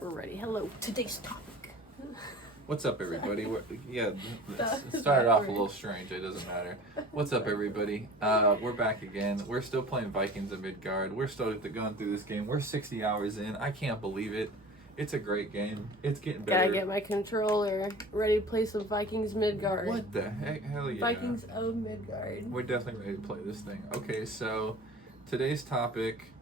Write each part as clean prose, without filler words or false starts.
We're ready. Hello. Today's topic. What's up, everybody? It started off a little strange. It doesn't matter. What's up, everybody? We're back again. We're still playing Vikings of Midgard. We're still going through this game. We're 60 hours in. I can't believe it. It's a great game. It's getting better. Gotta get my controller ready to play some Vikings Midgard. What the heck? Hell yeah. Vikings of Midgard. We're definitely ready to play this thing. Okay, so today's topic,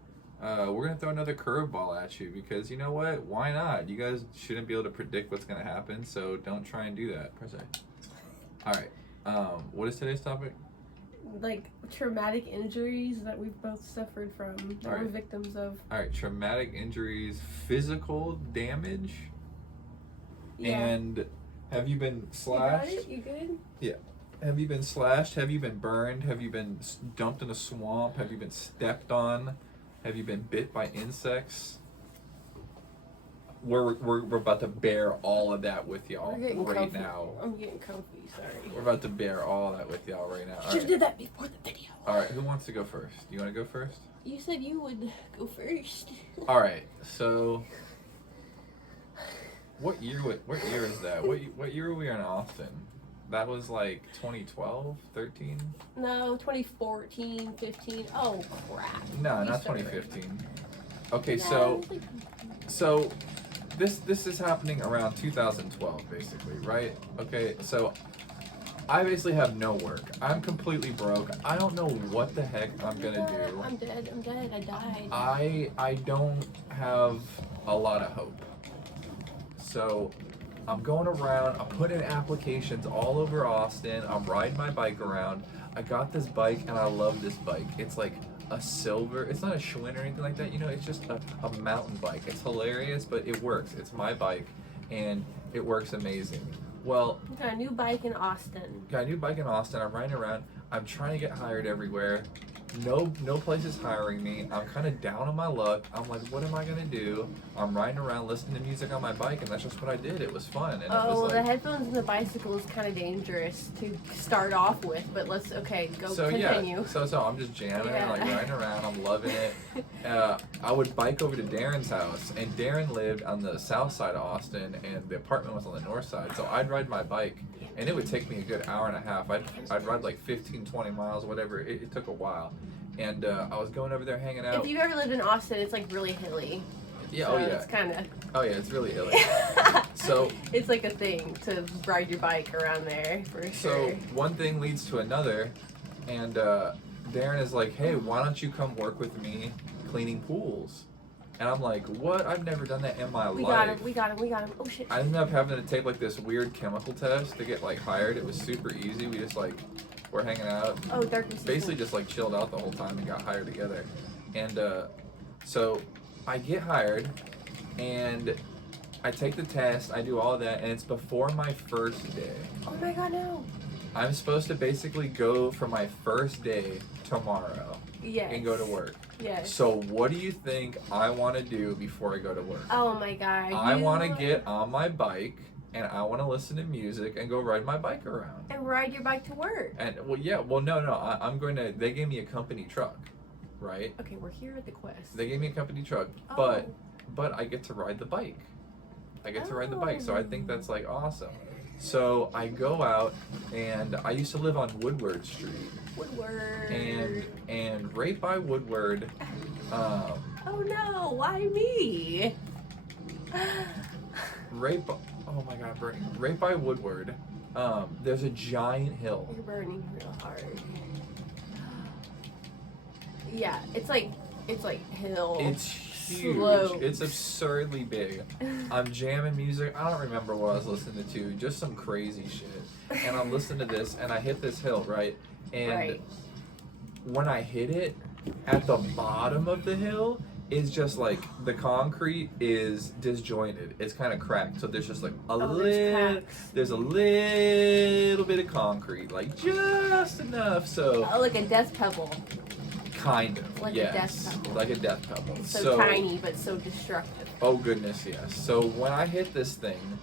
we're going to throw another curveball at you because you know what? Why not? You guys shouldn't be able to predict what's going to happen, so don't try and do that, per se. All right. What is today's topic? Like traumatic injuries that we've both suffered from, that we're victims of. All right, traumatic injuries, physical damage, Yeah. and have you been slashed? You got it? You good? Yeah. Have you been slashed? Have you been burned? Have you been dumped in a swamp? Have you been stepped on? Have you been bit by insects? We're about to bear all of that with y'all right now. I'm getting comfy, sorry. We're about to bear all that with y'all right now. Should have did that before the video. All right, who wants to go first? You want to go first? You said you would go first. All right, so what year is that? What year were we in Austin? That was like 2012, 13? No, 2014, 15. Oh crap. No, not 2015. Okay, so this is happening around 2012 basically, right? Okay, so I basically have no work. I'm completely broke. I don't know what the heck I'm gonna do. I'm dead. I died. I don't have a lot of hope. So I'm going around, I'm putting in applications all over Austin, I'm riding my bike around. I got this bike and I love this bike. It's like a silver, it's not a Schwinn or anything like that, you know, it's just a mountain bike. It's hilarious, but it works. It's my bike and it works amazing. Well, got a new bike in Austin. I'm riding around, I'm trying to get hired everywhere. No place is hiring me. I'm kind of down on my luck. I'm like, what am I gonna do? I'm riding around listening to music on my bike, and that's just what I did. It was fun. And oh, it was well, like, the headphones and the bicycle is kind of dangerous to start off with, but let's continue. Yeah, so I'm just jamming, like riding around. I'm loving it. I would bike over to Darren's house, and Darren lived on the south side of Austin, and the apartment was on the north side. So I'd ride my bike, and it would take me a good hour and a half. I'd ride like 15, 20 miles, whatever. It took a while. And I was going over there hanging out. If you've ever lived in Austin, it's like really hilly. Yeah, so it's kind of. Oh yeah, it's really hilly. So it's like a thing to ride your bike around there for sure. So one thing leads to another, and Darren is like, "Hey, why don't you come work with me cleaning pools?" And I'm like, "What? I've never done that in my life." We got him. Oh shit. I ended up having to take like this weird chemical test to get like hired. It was super easy. We just like. We're hanging out. Oh, darkness. Basically just like chilled out the whole time and got hired together. And so I get hired and I take the test, I do all of that, and it's before my first day. Oh my god, no. I'm supposed to basically go for my first day tomorrow. Yes. And go to work. Yes. So what do you think I want to do before I go to work? Oh my god. I want to get on my bike. And I want to listen to music and go ride my bike around. And ride your bike to work. And no. I'm going to. They gave me a company truck, right? Okay, we're here at the quest. They gave me a company truck, Oh. but I get to ride the bike. So I think that's like awesome. So I go out, and I used to live on Woodward Street. Woodward. And right by Woodward. Oh no! Why me? Oh my god, I'm burning. Right by Woodward, there's a giant hill. You're burning real hard. Yeah, it's like hill. It's huge. Slopes. It's absurdly big. I'm jamming music. I don't remember what I was listening to. Just some crazy shit. And I'm listening to this, and I hit this hill, right? And when I hit it, at the bottom of the hill, is just like the concrete is disjointed. It's kind of cracked, so there's just like there's a little bit of concrete, like just enough. So like a death pebble. Kind of. Like yes. a death pebble. Like a death pebble. So tiny, but so destructive. Oh goodness, yes. So when I hit this thing,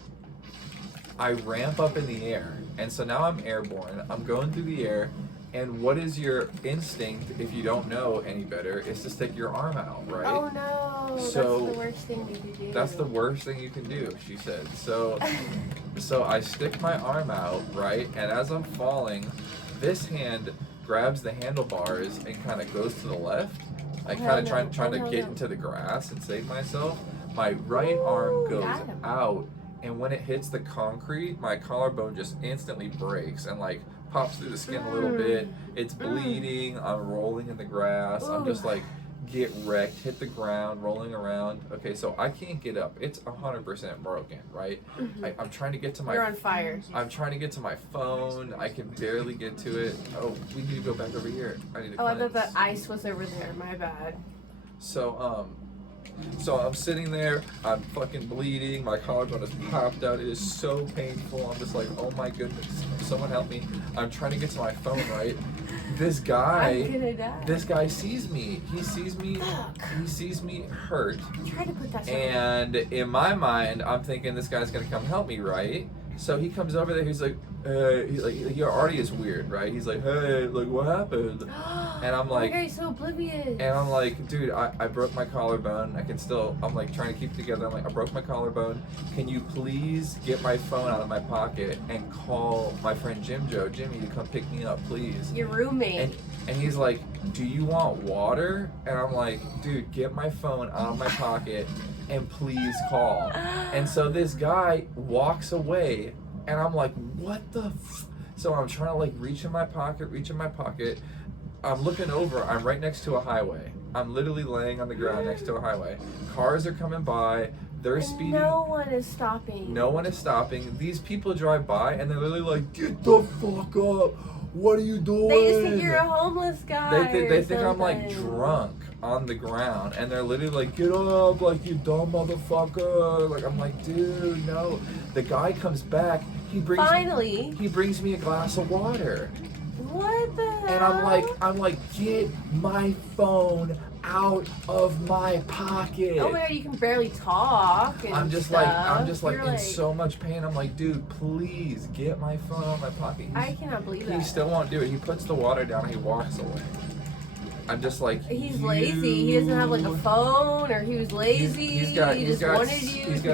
I ramp up in the air, and so now I'm airborne. I'm going through the air, And what is your instinct, if you don't know any better, is to stick your arm out, right? Oh no, So, that's the worst thing you could do. That's the worst thing you can do, she said. So I stick my arm out, right? And as I'm falling, this hand grabs the handlebars and kind of goes to the left. I kind of trying to get into the grass and save myself. My right arm goes out, and when it hits the concrete, my collarbone just instantly breaks and like pops through the skin a little bit. It's bleeding. I'm rolling in the grass. I'm just like, get wrecked, hit the ground, rolling around. Okay, so I can't get up. It's 100% broken, right? I'm trying to get to my... You're on fire. I'm trying to get to my phone. I can barely get to it. Oh, we need to go back over here. I need to I thought the ice was over there. My bad. So I'm sitting there, I'm fucking bleeding, my collarbone is popped out, it is so painful, I'm just like, oh my goodness, someone help me. I'm trying to get to my phone, right? This guy sees me. He sees me hurt. Try to put that and in my mind, I'm thinking this guy's gonna come help me, right? So he comes over there, he's like, he already is weird, right? He's like, hey, like, what happened? And I'm like, oh, you're so oblivious. And I'm like, dude, I broke my collarbone. I'm like trying to keep it together. I'm like, I broke my collarbone. Can you please get my phone out of my pocket and call my friend Jimmy to come pick me up, please? Your roommate. And he's like, do you want water? And I'm like, dude, get my phone out of my pocket and please call. And so this guy walks away, and I'm like, what the So I'm trying to like reach in my pocket. I'm looking over, I'm right next to a highway. I'm literally laying on the ground next to a highway. Cars are coming by, they're speeding. No one is stopping. No one is stopping. These people drive by and they're literally like, get the fuck up. What are you doing? They just think you're a homeless guy. They think I'm like drunk on the ground, and they're literally like, get up, like, you dumb motherfucker. Like, I'm like, dude, no. The guy comes back, he brings me a glass of water. What the hell? And I'm like, get my phone out of my pocket. Oh my god, you can barely talk. I'm just like in so much pain. I'm like, dude, please get my phone out of my pocket. I cannot believe that. He still won't do it. He puts the water down and he walks away. I'm just like, he's lazy. He doesn't have like a phone, or he was lazy. He just got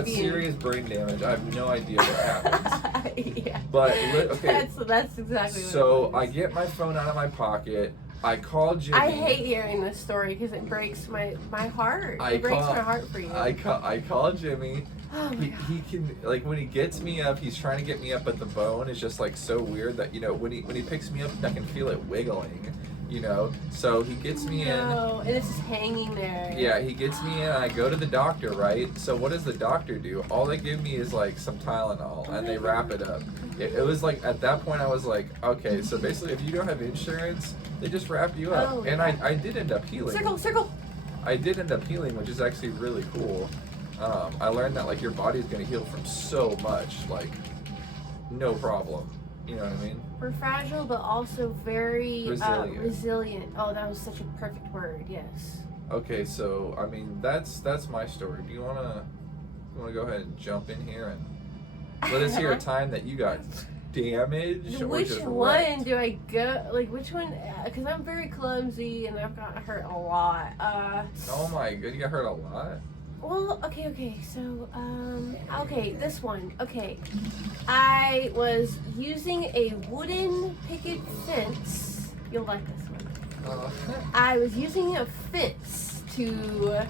serious brain damage. I have no idea what happens. Yeah. But okay. That's exactly. So I get my phone out of my pocket. I call Jimmy. I hate hearing this story because it breaks my heart. It breaks my heart for you. I call Jimmy. Oh my God. He can, like, when he gets me up, he's trying to get me up, but the bone is just like so weird that, you know, when he picks me up, I can feel it wiggling. You know, so he gets me in. And it's just hanging there. Yeah, he gets me in. I go to the doctor, right? So what does the doctor do? All they give me is like some Tylenol, and they wrap it up. It was like, at that point I was like, okay, so basically if you don't have insurance, they just wrap you up. Oh, and I did end up healing. Circle. I did end up healing, which is actually really cool. I learned that like your body's gonna heal from so much, like no problem. You know what I mean? We're fragile, but also very resilient. Oh, that was such a perfect word. Yes. Okay, so I mean that's my story. Do you wanna go ahead and jump in here and let us hear a time that you got damaged? Which or one wrecked? do I go? Like which one? Because I'm very clumsy and I've got hurt a lot. Oh my god, you got hurt a lot. Well, okay, so, okay, this one, okay. I was using a wooden picket fence. You'll like this one. I was using a fence to,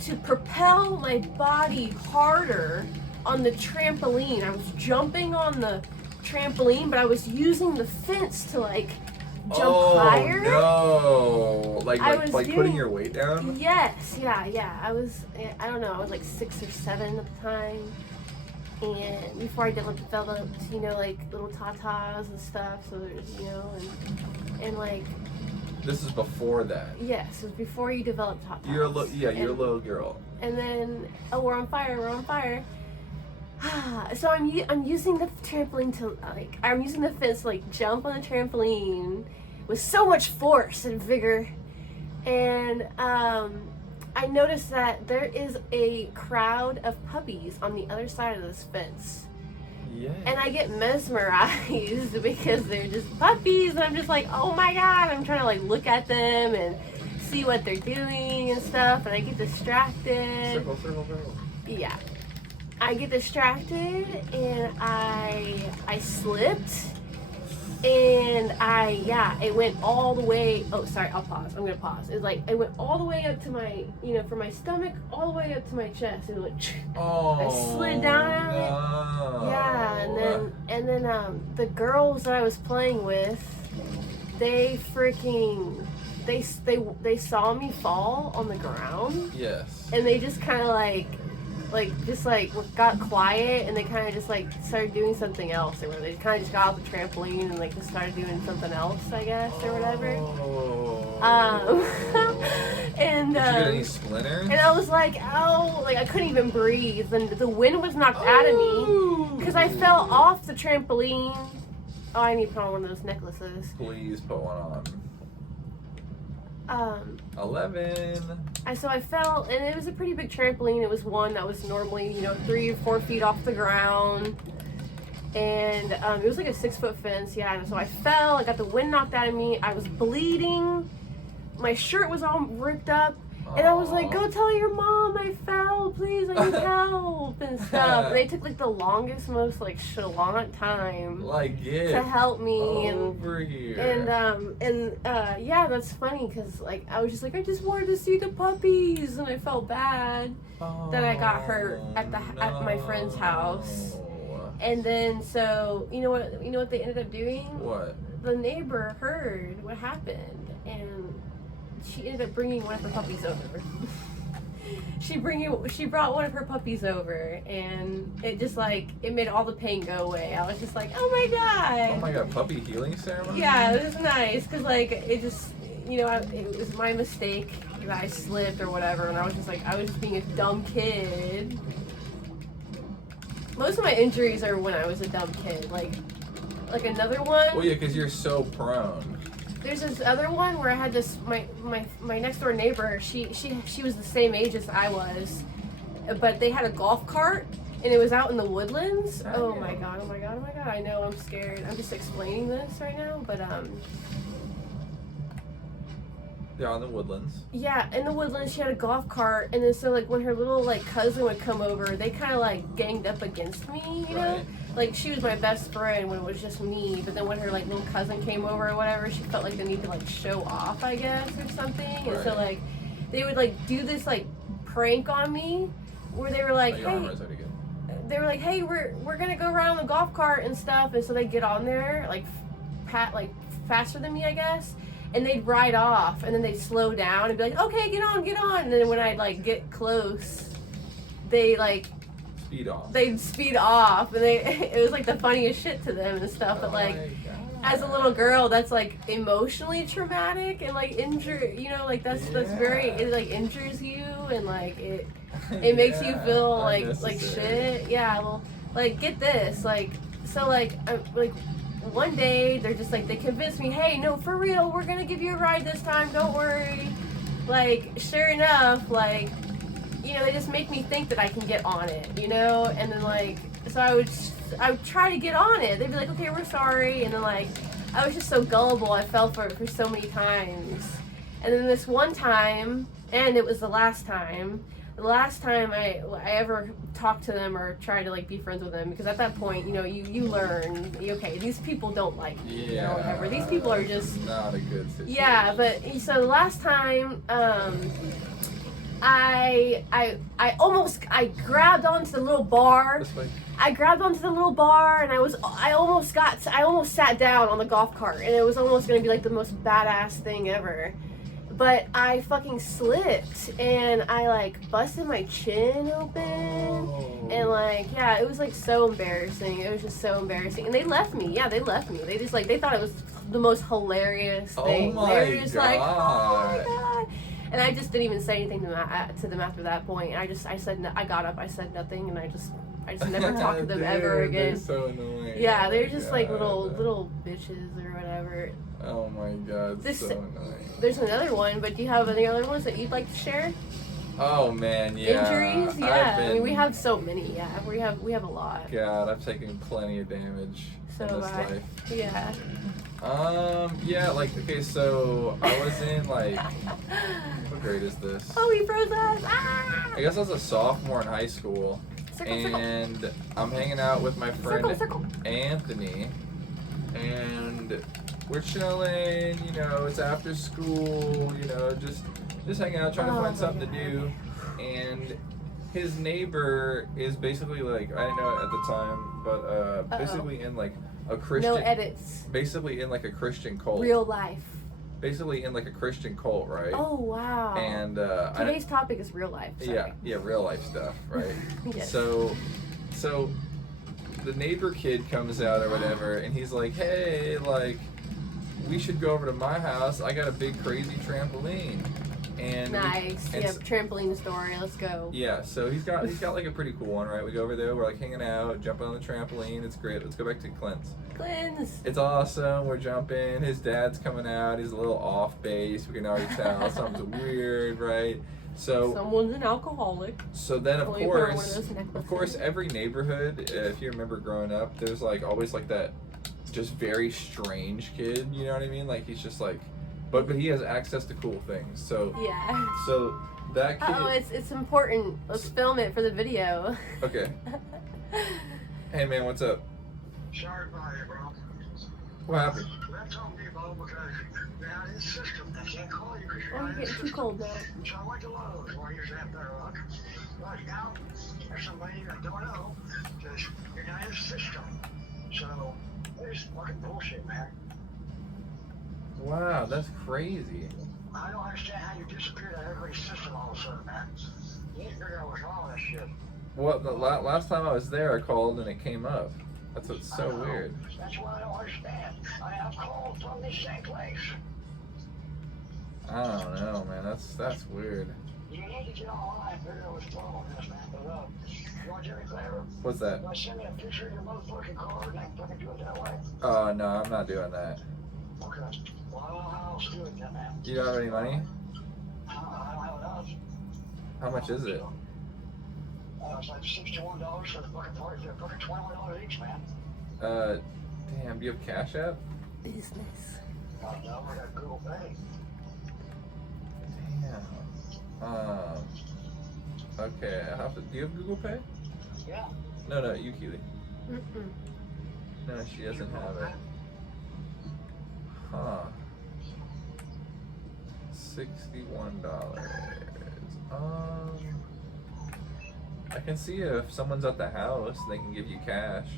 to propel my body harder on the trampoline. I was jumping on the trampoline, but I was using the fence to, like, jump higher. No! Like putting your weight down? Yes, yeah. I don't know, I was like 6 or 7 at the time. And before I developed, you know, like little tatas and stuff, so there's, you know, and like... This is before that? Yes, it was before you developed tatas. You're a little girl. And then, we're on fire. So I'm using the trampoline to, like, I'm using the fence to, like, jump on the trampoline with so much force and vigor. And I noticed that there is a crowd of puppies on the other side of this fence. Yeah. And I get mesmerized because they're just puppies, and I'm just like, oh my god, I'm trying to like look at them and see what they're doing and stuff, and I get distracted. Circle, circle, circle. Yeah. I get distracted and I slipped, and it went all the way. Oh, sorry, I'll pause. I'm gonna pause. It's like it went all the way up to my, from my stomach all the way up to my chest. It went. Oh. I slid down. No. Yeah, and then the girls that I was playing with, they freaking. They saw me fall on the ground. Yes. And they just kind of got quiet, and they kind of just started doing something else, or whatever. They kind of just got off the trampoline and just started doing something else, I guess, or whatever. And did you get any splinters? and I was like, ow, I couldn't even breathe, and the wind was knocked out of me because I fell off the trampoline. Oh, I need to put on one of those necklaces. Please put one on. 11. So I fell, and it was a pretty big trampoline. It was one that was normally, 3 or 4 feet off the ground. And it was like a 6-foot fence, yeah. And so I fell, I got the wind knocked out of me. I was bleeding. My shirt was all ripped up. And I was like, go tell your mom I fell, please, I need help and stuff. And they took the longest, most chalant time to help me. Over here. And yeah, that's funny because I was just I just wanted to see the puppies, and I felt bad that I got hurt at my friend's house. And then so you know what they ended up doing? What? The neighbor heard what happened, and she ended up bringing one of her puppies over. She brought one of her puppies over, and it just it made all the pain go away. I was just like, oh my god. Oh my god, puppy healing ceremony? Yeah, it was nice because it just it was my mistake that I slipped or whatever, and I was just being a dumb kid. Most of my injuries are when I was a dumb kid. Like another one. Well, yeah, because you're so prone. There's this other one where I had this my next door neighbor. She was the same age as I was, but they had a golf cart, and it was out in the woodlands. Oh my god! Oh my god! Oh my god! I know, I'm scared. I'm just explaining this right now, but Yeah, in the woodlands. Yeah, in the woodlands, she had a golf cart, and then so when her little cousin would come over, they kind of ganged up against me, you know. She was my best friend when it was just me, but then when her little cousin came over or whatever, she felt the need to show off, I guess, or something. And so they would do this prank on me, where they were hey, we're gonna go around the golf cart and stuff, and so they get on there faster than me, I guess. And they'd ride off, and then they'd slow down and be like, okay, get on. And then when I'd get close, they speed off. They'd speed off, and it was the funniest shit to them and stuff. But as a little girl, that's emotionally traumatic and injure, that's very, it injures you, and it makes you feel like shit. Yeah, well, get this, one day they're just they convinced me, hey, no, for real, we're gonna give you a ride this time, don't worry. Sure enough, they just make me think that I can get on it, and then so I would try to get on it. They'd be like, okay, we're sorry, and then I was just so gullible. I fell for it for so many times, and then this one time, and it was the last time I ever talked to them or tried to be friends with them, because at that point, you learn, okay, these people don't like me, whatever. These people are just not a good situation. Yeah, but so the last time, I grabbed onto the little bar. I grabbed onto the little bar, and I almost sat down on the golf cart, and it was almost gonna be the most badass thing ever. But I fucking slipped, and I busted my chin open, and yeah, it was so embarrassing. It was just so embarrassing, and they left me. Yeah, they left me. They just they thought it was the most hilarious thing. They were just oh my god. And I just didn't even say anything to them after that point. I got up, I said nothing, and I just never talked to them ever again. They're so annoying. Yeah, they're just little bitches or whatever. Oh my god, so annoying. There's another one, but do you have any other ones that you'd like to share? Oh man, yeah. Injuries? Yeah. I mean, we have so many. Yeah, we have a lot. God, I've taken plenty of damage in this life. Yeah. Yeah, like, okay, so I was in, like, what grade is this? Oh, he froze us! Ah! I guess I was a sophomore in high school, and I'm hanging out with my friend Anthony, and we're chilling, you know, it's after school, you know, just hanging out, trying to find something to do, and his neighbor is basically, like, I didn't know it at the time, but basically in, like, a Christian... No edits. Basically in, like, a Christian cult. Real life. Basically in, like, a Christian cult, right? Oh, wow. And, today's topic is real life. Sorry. Yeah, real life stuff, right? Yes. So the neighbor kid comes out or whatever, and he's like, hey, like, we should go over to my house. I got a big, crazy trampoline. And nice. Trampoline story. Let's go. Yeah, so he's got like a pretty cool one, right? We go over there, we're like hanging out, jumping on the trampoline. It's great. Let's go back to Clint's. It's awesome. We're jumping. His dad's coming out. He's a little off base. We can already tell something's weird, right? So someone's an alcoholic. So then, of course, every neighborhood, if you remember growing up, there's like always like that, just very strange kid. You know what I mean? Like he's just like. But he has access to cool things, so yeah. So that kid. Oh, it's important. Let's film it for the video. Okay. Hey man, what's up? Sorry about it, bro. What happened? That's on me, bro, because now this system, I can't call you because you're getting too cold now. So I went to Lowe's while you're at better luck. But now there's somebody I don't know says you're not in the system. So it's fucking bullshit, man. Wow, that's crazy. I don't understand how you disappeared out of everybody's system all of a sudden, man. You didn't figure out what's wrong with that shit. Well, the last time I was there, I called and it came up. That's what's so weird. That's what I don't understand. I have called from the same place. I don't know, man. That's weird. You need to get online and figure out what's wrong with this, man. But, you want Jerry Clever? What's that? You want to send me a picture of your motherfucking card and I can fucking do it that way? Oh, no, I'm not doing that. Okay. Well, I don't know how else to do it then, man. You don't have any money? I don't have enough. How much is it? It's like $61 for the fucking party. They're fucking $21 each, man. Damn, do you have Cash App? Business. No, I got Google Pay. Damn. Okay, do you have Google Pay? Yeah. No, you, Keely. Mm-mm. No, she doesn't have it. Huh. $61. I can see if someone's at the house, they can give you cash.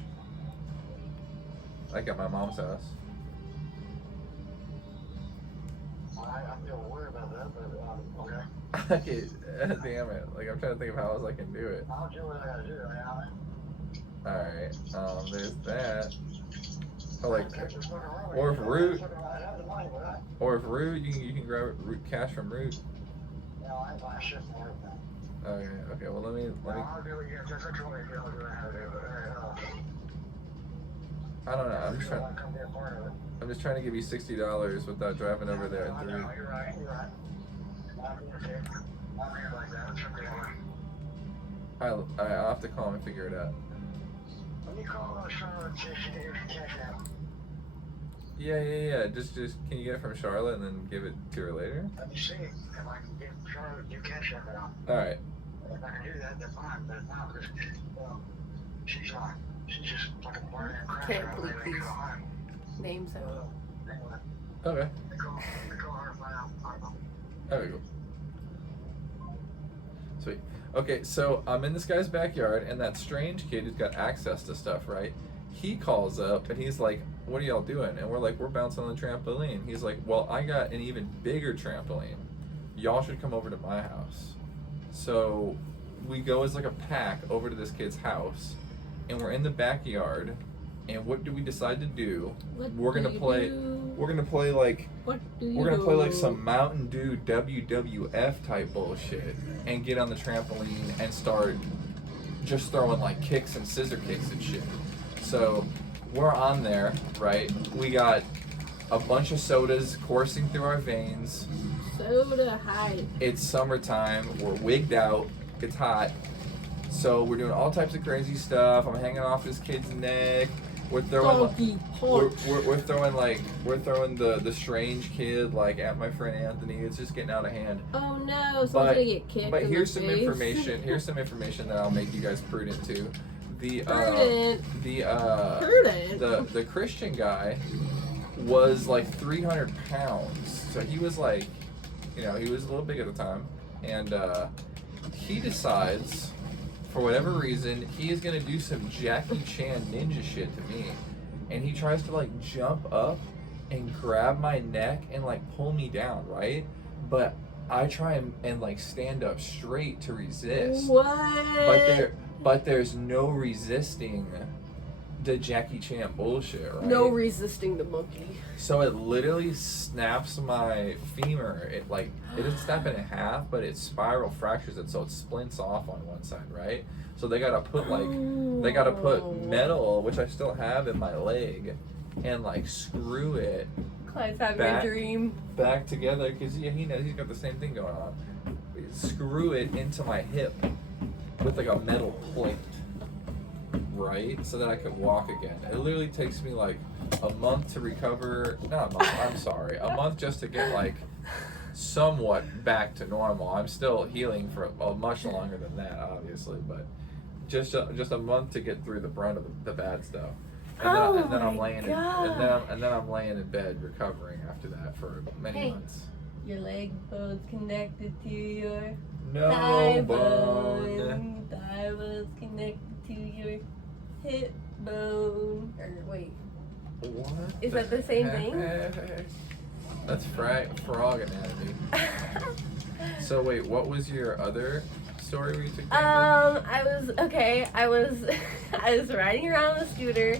Like at my mom's house. I'm still worried about that, but okay. Okay, damn it. Like I'm trying to think of how else I can do it. I'll do what I gotta do. Alright, there's that. Oh, like, or if Root, you can grab cash from Root. No, I buy shit for it, man. Okay, well let me. I'll do it again. Just told me if you don't do it. I don't know. I'm just trying to give you $60 without driving over there at 3. You're right. I'll have to call him and figure it out. When you call Charlotte, cash out. Yeah. Just can you get it from Charlotte and then give it to her later? Let me see if I can get Charlotte to do cash out now. Alright. If I can do that, then fine. But not because she's just fucking burning and crashing. Can't believe these names out. Okay. Let me call her and find out. There we go. Sweet. Okay, so I'm in this guy's backyard, and that strange kid who's got access to stuff, right? He calls up, and he's like, what are y'all doing? And we're like, we're bouncing on the trampoline. He's like, well, I got an even bigger trampoline. Y'all should come over to my house. So we go as like a pack over to this kid's house, and we're in the backyard, and what do we decide to do? We're gonna play like some Mountain Dew WWF type bullshit and get on the trampoline and start just throwing like kicks and scissor kicks and shit. So we're on there, right? We got a bunch of sodas coursing through our veins, Soda hide. It's summertime. We're wigged out. It's hot. So we're doing all types of crazy stuff. I'm hanging off this kid's neck. We're throwing we're throwing the strange kid like at my friend Anthony. It's just getting out of hand. Oh no, someone's gonna get kicked. But in here's the some face. information. Here's some information that'll make you guys prudent too. Prudent. The Christian guy was like 300 pounds. So he was like, he was a little big at the time, and he decides, for whatever reason, he is gonna do some Jackie Chan ninja shit to me, and he tries to like jump up and grab my neck and like pull me down, right? But I try and like stand up straight to resist. What? But there's no resisting the Jackie Chan bullshit, right? No resisting the monkey. So it literally snaps my femur. It doesn't snap it in half, but it spiral fractures it, so it splints off on one side, right? So they gotta put metal, which I still have in my leg, and like screw it Clyde's having a dream. back together, because he knows he's got the same thing going on. Screw it into my hip with like a metal plate, right? So that I could walk again. It literally takes me like a month to recover. Not a month, I'm sorry. A month just to get like somewhat back to normal. I'm still healing for much longer than that, obviously, but just a month to get through the brunt of the bad stuff. And then I'm laying in bed recovering after that for many months. Your leg bone's connected to your No bone. bone. Thigh bone's connected to your hip bone. Or wait, What? is that the same thing? That's frog anatomy. So wait, what was your other story where you took I was riding around on a scooter,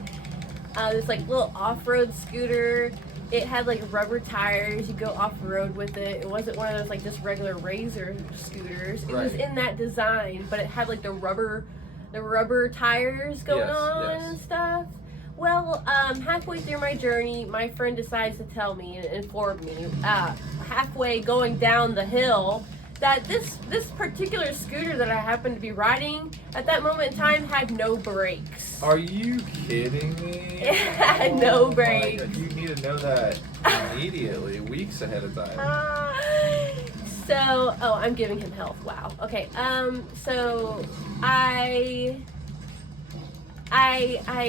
this like little off-road scooter. It had like rubber tires. You go off-road with it. It wasn't one of those like just regular Razor scooters. It was in that design, but it had like the rubber tires going on and stuff. Well, halfway through my journey, my friend decides to tell me and inform me, halfway going down the hill, that this particular scooter that I happened to be riding at that moment in time had no brakes. Are you kidding me? It had no brakes. My God, you need to know that immediately, weeks ahead of time. I'm giving him health. Wow. Okay. So I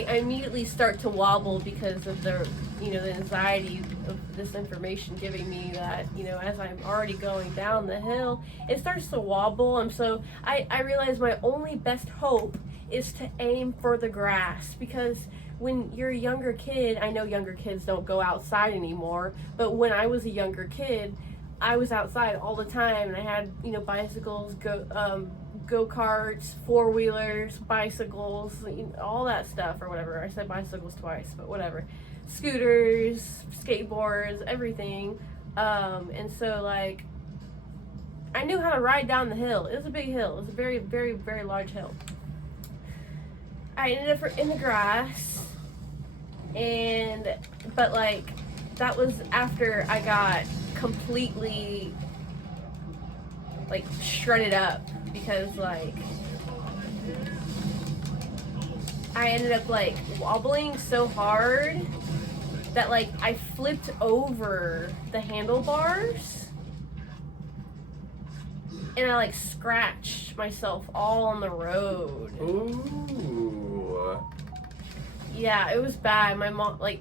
immediately start to wobble because of the anxiety of this information giving me that, as I'm already going down the hill, it starts to wobble. And so I realize my only best hope is to aim for the grass, because when you're a younger kid, I know younger kids don't go outside anymore, but when I was a younger kid, I was outside all the time, and I had, bicycles, go-karts, four-wheelers, bicycles, all that stuff, or whatever. I said bicycles twice, but whatever. Scooters, skateboards, everything. And so, like, I knew how to ride down the hill. It was a big hill. It was a very, very, very large hill. I ended up in the grass, but like, that was after I got completely, like, shredded up, because, like, I ended up, like, wobbling so hard that, like, I flipped over the handlebars, and I, like, scratched myself all on the road. Ooh. Yeah, it was bad. My mom, my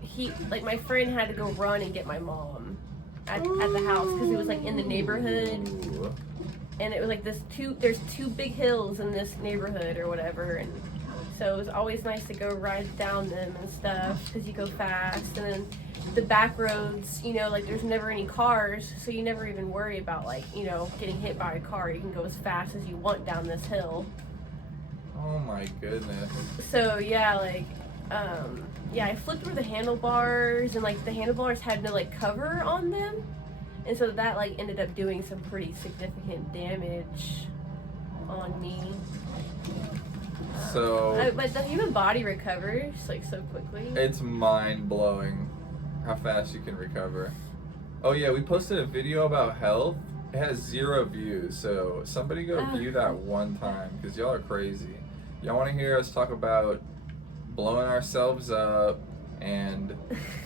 friend had to go run and get my mom at the house, because it was, like, in the neighborhood. And it was like there's two big hills in this neighborhood or whatever, and so it was always nice to go ride down them and stuff, because you go fast. And then the back roads, like, there's never any cars, so you never even worry about, like, getting hit by a car. You can go as fast as you want down this hill. Oh my goodness. So yeah, like, I flipped over the handlebars, and like the handlebars had no like cover on them. And so that, like, ended up doing some pretty significant damage on me. But the human body recovers, like, so quickly. It's mind-blowing how fast you can recover. Oh yeah, we posted a video about health. It has 0 views, so somebody go view that one time, because y'all are crazy. Y'all want to hear us talk about blowing ourselves up and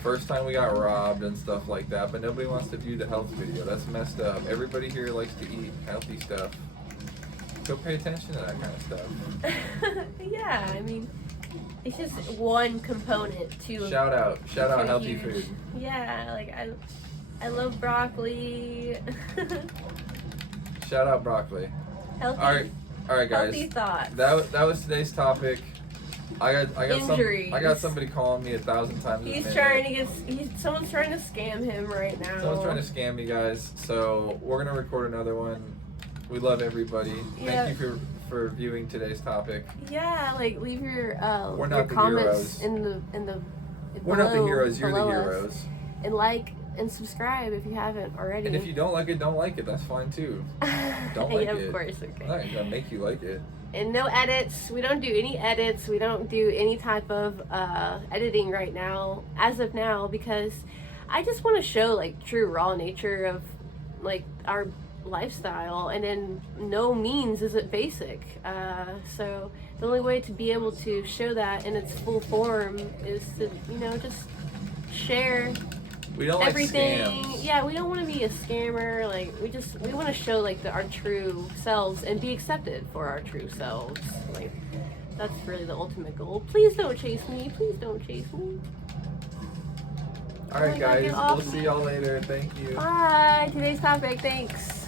first time we got robbed and stuff like that, but nobody wants to view the health video. That's messed up. Everybody here likes to eat healthy stuff. Go pay attention to that kind of stuff. Yeah, I mean, it's just one component to Shout out healthy huge, food. Yeah, like I love broccoli. Shout out broccoli. Healthy, All right, guys. healthy thoughts. That was today's topic. I got somebody calling me 1,000 times a minute. Someone's trying to scam him right now. Someone's trying to scam me, guys. So we're gonna record another one. We love everybody. Yeah. Thank you for viewing today's topic. Yeah, like leave your We're your not the comments heroes. in the We're not the below- heroes. You're the below us. heroes. And like and subscribe if you haven't already. And if you don't like it, don't like it. That's fine too. Don't like yeah, it. Of course, okay. I'm not gonna make you like it. And no edits. We don't do any edits. We don't do any type of editing right now, as of now, because I just want to show like true raw nature of like our lifestyle, and in no means is it basic. So the only way to be able to show that in its full form is to, just share We don't everything. like scams. Yeah, we don't want to be a scammer. Like we want to show like our true selves and be accepted for our true selves. Like that's really the ultimate goal. Please don't chase me. Please don't chase me. All right, Oh my God, guys. get off We'll see y'all later. Thank you. Bye. Today's topic. Thanks.